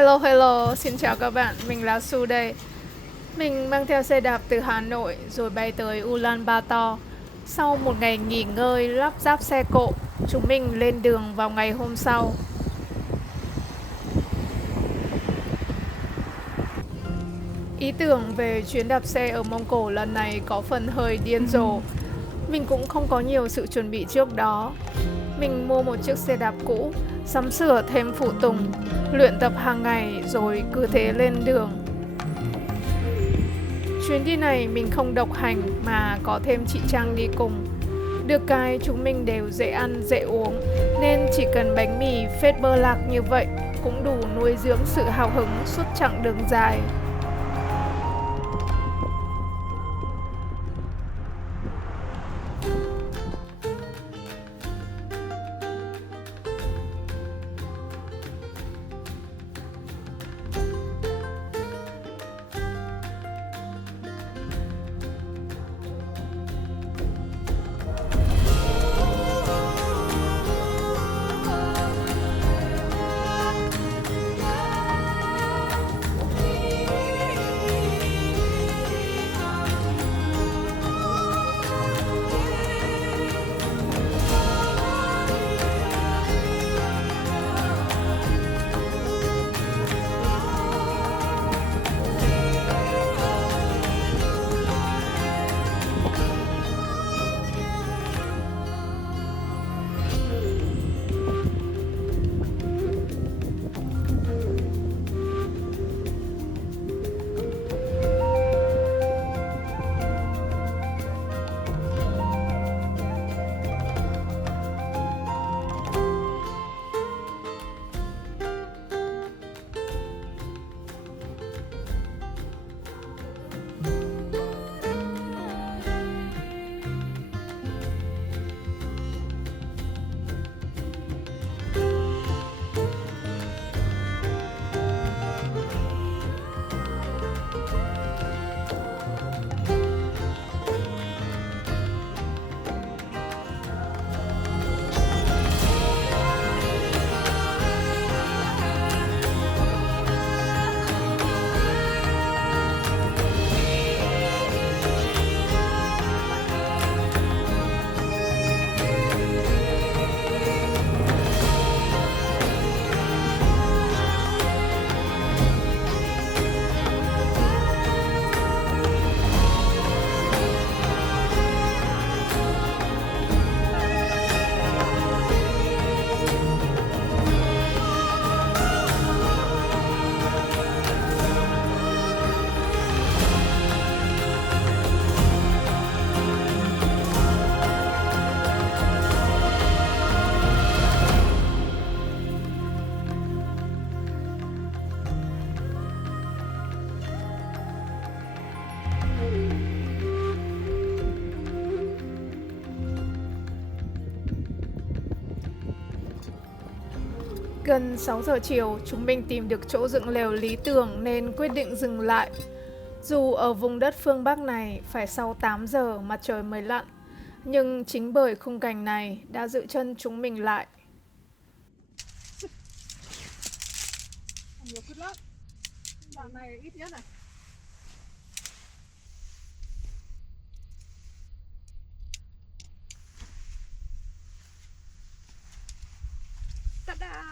Hello hello, xin chào các bạn, mình là Su đây. Mình mang theo xe đạp từ Hà Nội rồi bay tới Ulaanbaatar. Sau một ngày nghỉ ngơi lắp ráp xe cộ, chúng mình lên đường vào ngày hôm sau. Ý tưởng về chuyến đạp xe ở Mông Cổ lần này có phần hơi điên rồ. Mình cũng không có nhiều sự chuẩn bị trước đó. Mình mua một chiếc xe đạp cũ, sắm sửa thêm phụ tùng, luyện tập hàng ngày rồi cứ thế lên đường. Chuyến đi này mình không độc hành mà có thêm chị Trang đi cùng. Được cái chúng mình đều dễ ăn, dễ uống, nên chỉ cần bánh mì phết bơ lạc như vậy cũng đủ nuôi dưỡng sự hào hứng suốt chặng đường dài. Gần 6 giờ chiều, chúng mình tìm được chỗ dựng lều lý tưởng nên quyết định dừng lại. Dù ở vùng đất phương Bắc này phải sau 8 giờ mặt trời mới lặn, nhưng chính bởi khung cảnh này đã giữ chân chúng mình lại. Nhiều phút lắm. Đoạn này ít nhất này. Ta-da!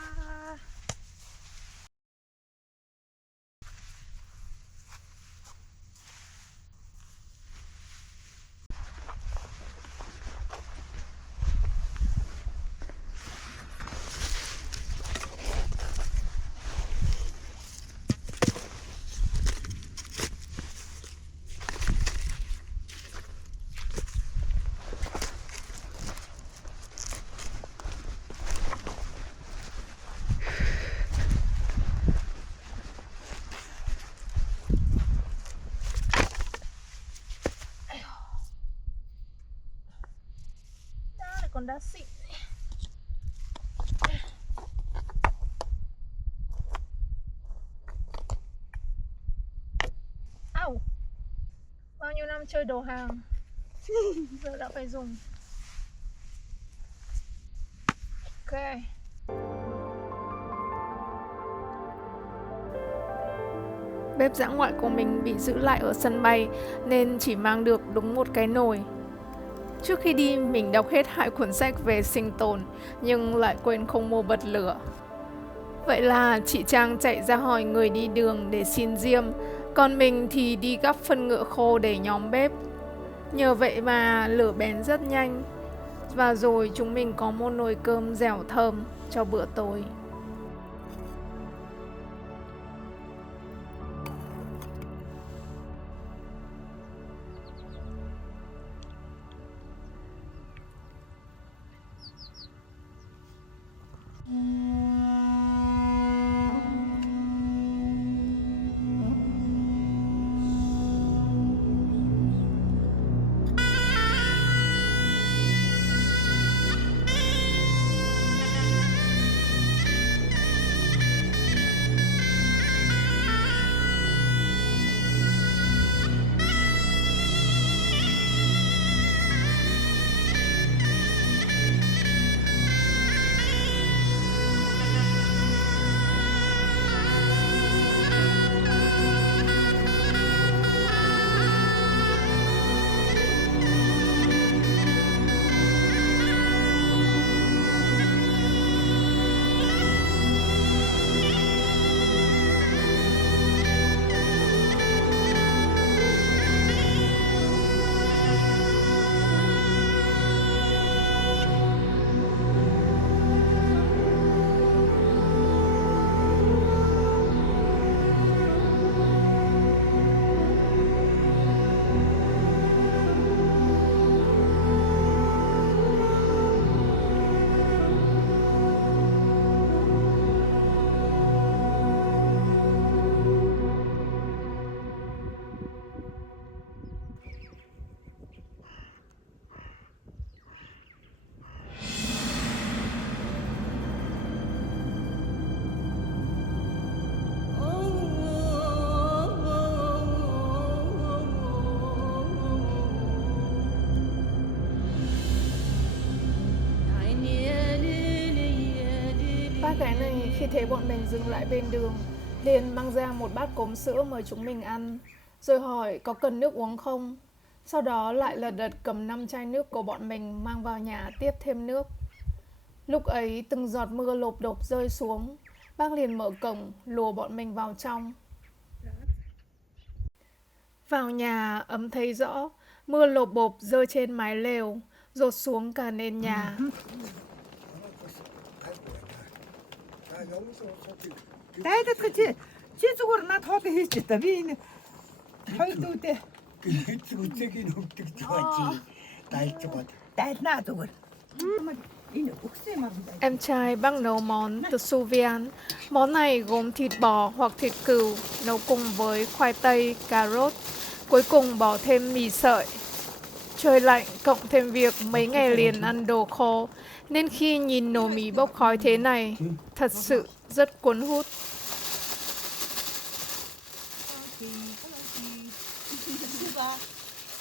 Còn đá xịn. Au, bao nhiêu năm chơi đồ hàng giờ đã phải dùng. Ok. Bếp dã ngoại của mình bị giữ lại ở sân bay nên chỉ mang được đúng một cái nồi. Trước khi đi, mình đọc hết 2 cuốn sách về sinh tồn, nhưng lại quên không mua bật lửa. Vậy là chị Trang chạy ra hỏi người đi đường để xin diêm, còn mình thì đi gắp phân ngựa khô để nhóm bếp. Nhờ vậy mà lửa bén rất nhanh, và rồi chúng mình có một nồi cơm dẻo thơm cho bữa tối. Bác gái này khi thấy bọn mình dừng lại bên đường liền mang ra một bát cốm sữa mời chúng mình ăn, rồi hỏi có cần nước uống không. Sau đó lại lật đật cầm 5 chai nước của bọn mình mang vào nhà tiếp thêm nước. Lúc ấy từng giọt mưa lộp độp rơi xuống, bác liền mở cổng lùa bọn mình vào trong. Vào nhà ấm thấy rõ, mưa lộp bộp rơi trên mái lều, dột xuống cả nền nhà. Дайдад чи зүгээр над хоолыг хийчих та би энэ хоёр дүүтэй үцэгийг хөвдөг байгаа чи дайлж гоод дайлнаа зүгээр. Энэ өгсөн юм аа. Em trai bác nấu món tsuvian. Món này gồm thịt bò hoặc thịt cừu nấu cùng với khoai tây, cà rốt. Cuối cùng bỏ thêm mì sợi. Trời lạnh cộng thêm việc mấy ngày liền ăn đồ khô, nên khi nhìn nồi mì bốc khói thế này, thật sự rất cuốn hút.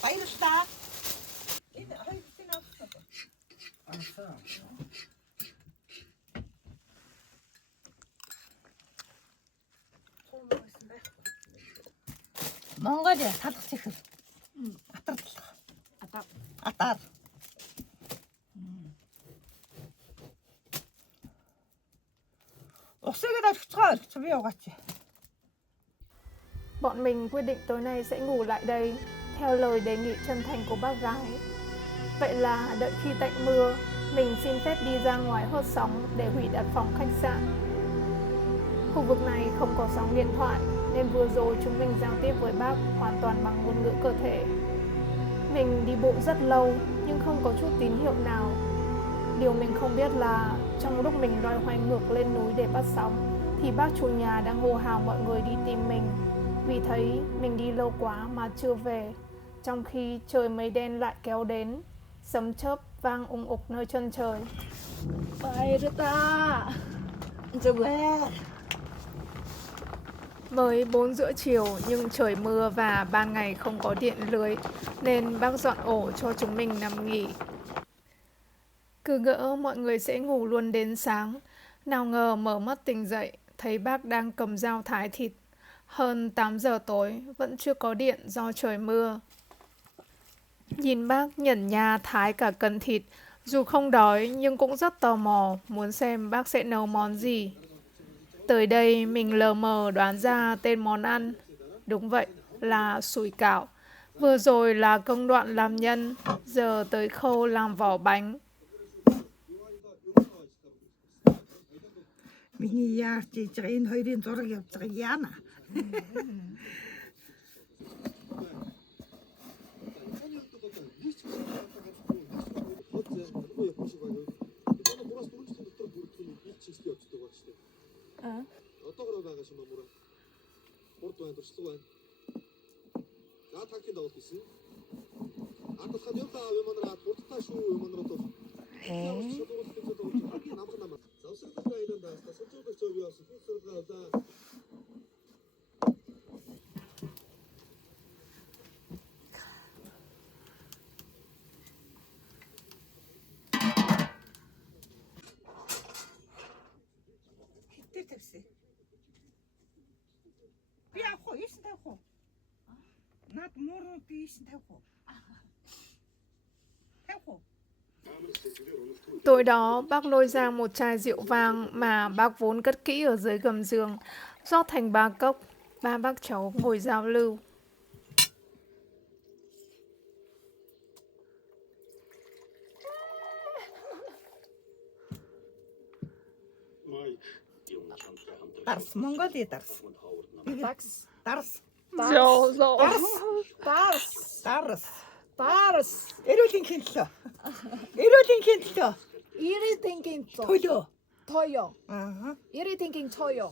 Баярлалаа. Монголиа талах чихэр. Атар. Усыг авчихгаа би яваач. Bọn mình quyết định tối nay sẽ ngủ lại đây, theo lời đề nghị chân thành của bác gái. Vậy là đợi khi tạnh mưa, mình xin phép đi ra ngoài hớt sóng để hủy đặt phòng khách sạn. Khu vực này không có sóng điện thoại, nên vừa rồi chúng mình giao tiếp với bác hoàn toàn bằng ngôn ngữ cơ thể. Mình đi bộ rất lâu nhưng không có chút tín hiệu nào. Điều mình không biết là trong lúc mình loay hoay ngược lên núi để bắt sóng thì bác chủ nhà đang hô hào mọi người đi tìm mình, vì thấy mình đi lâu quá mà chưa về, trong khi trời mây đen lại kéo đến, sấm chớp vang ùng ục nơi chân trời. Баярлалаа. Зүгээр. Mới 4 rưỡi chiều nhưng trời mưa và ban ngày không có điện lưới, nên bác dọn ổ cho chúng mình nằm nghỉ. Cứ ngỡ mọi người sẽ ngủ luôn đến sáng, nào ngờ mở mắt tỉnh dậy thấy bác đang cầm dao thái thịt. Hơn 8 giờ tối, vẫn chưa có điện do trời mưa. Nhìn bác nhẩn nha thái cả cân thịt, dù không đói nhưng cũng rất tò mò, muốn xem bác sẽ nấu món gì. Tới đây mình lờ mờ đoán ra tên món ăn. Đúng vậy, là sủi cảo. Vừa rồi là công đoạn làm nhân, giờ tới khâu làm vỏ bánh. Миний яарч ийж байгаа энэ хоёрын зураг явж байгаа яана. 어떠거나 나가시면 뭐라 борт байна туршлага байна. За такийн дагуулт хийсэн. Аталхад юм даа юм манара туртаа шүү юм манара тоо. Намхан намаа. Завсрдаг байлаа да. Сочиудаг цог яасан. Фүсэрдээ да. Хитэр тавьсан. Би авах уу? Ийш тавих уу? Наад мууруу би ийш тавих уу? Тавих уу? Tối đó, bác lôi ra một chai rượu vang mà bác vốn cất kỹ ở dưới gầm giường, rót thành 3 cốc. Ba bác cháu ngồi giao lưu. Дарс Монголи дарс. Дарс. Дарс. Эрүүлийн хинтлөө. Эрүүлийн хинтлөө. Irritating Төлөө. toyo. Аа. Irritating toyo.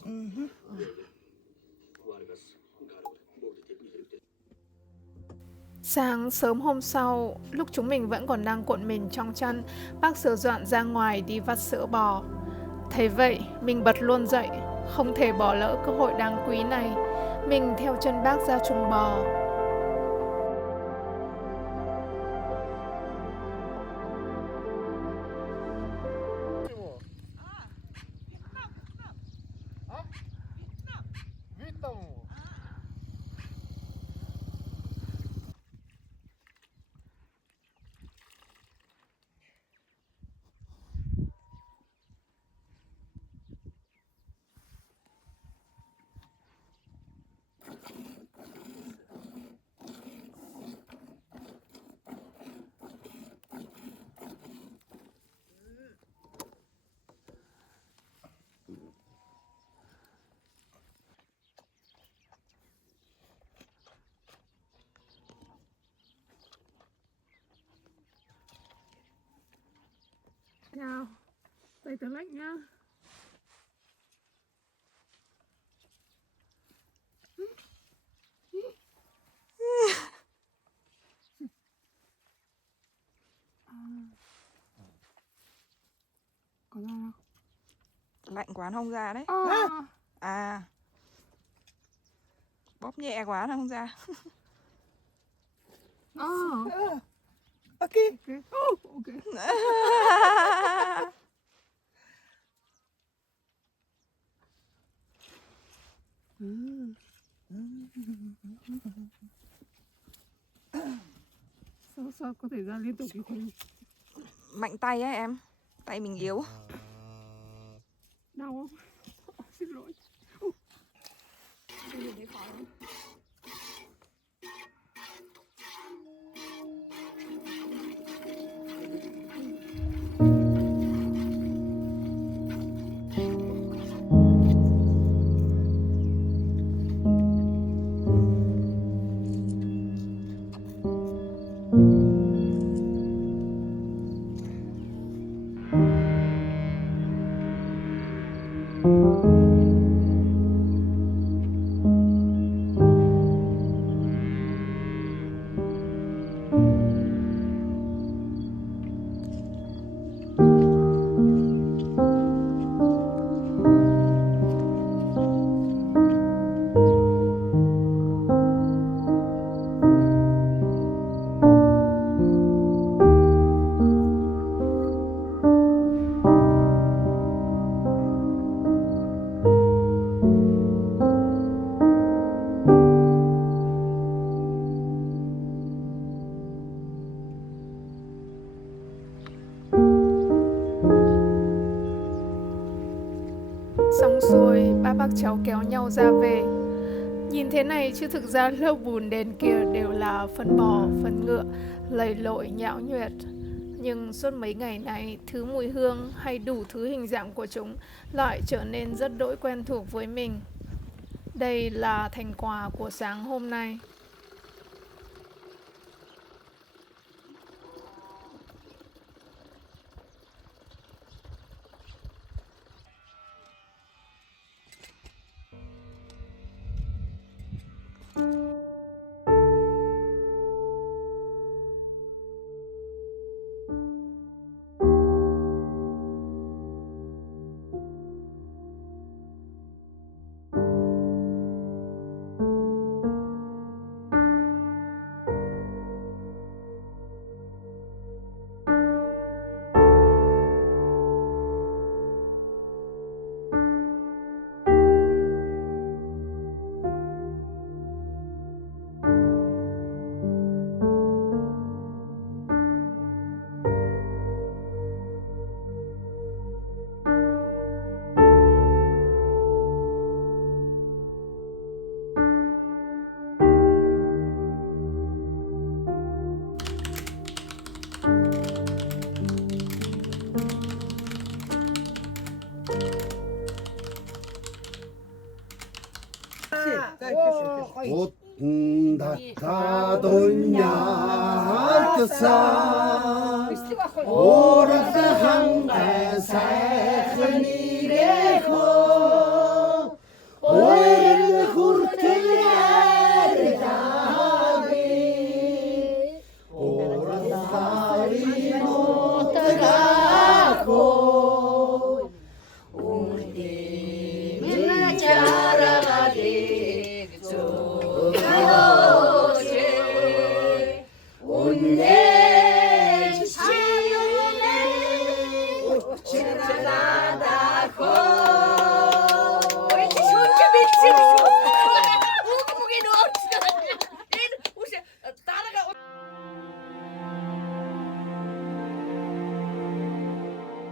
Sáng sớm hôm sau, lúc chúng mình vẫn còn đang cuộn mình trong chăn, bác sửa soạn ra ngoài đi vắt sữa bò. Thấy vậy, mình bật luôn dậy, không thể bỏ lỡ cơ hội đáng quý này. Mình theo chân bác ra chuồng bò. Chào. Tay tớ lạnh nhá. Có ra đâu? Lạnh quá nó không ra đấy. À. Bóp nhẹ quá nó không ra. Окей. Okay. Sao có thể ra liên tục như thế? Mạnh tay ấy em. Tay mình yếu. Đau không? Xin lỗi. Nhìn thấy khó không? cháu kéo nhau ra về. Nhìn thế này chứ thực ra lớp bùn đen kia đều là phân bò, phân ngựa, lầy lội nhão nhuẹt. Nhưng suốt mấy ngày này, thứ mùi hương hay đủ thứ hình dạng của chúng lại trở nên rất đỗi quen thuộc với mình. Đây là thành quả của sáng hôm nay. 옷 닦아돈 약사 오르다 한가 사흔히래고 오르는 хүр틀야를 다비 오르다리 못가고 우리 맨날 자라가리 온내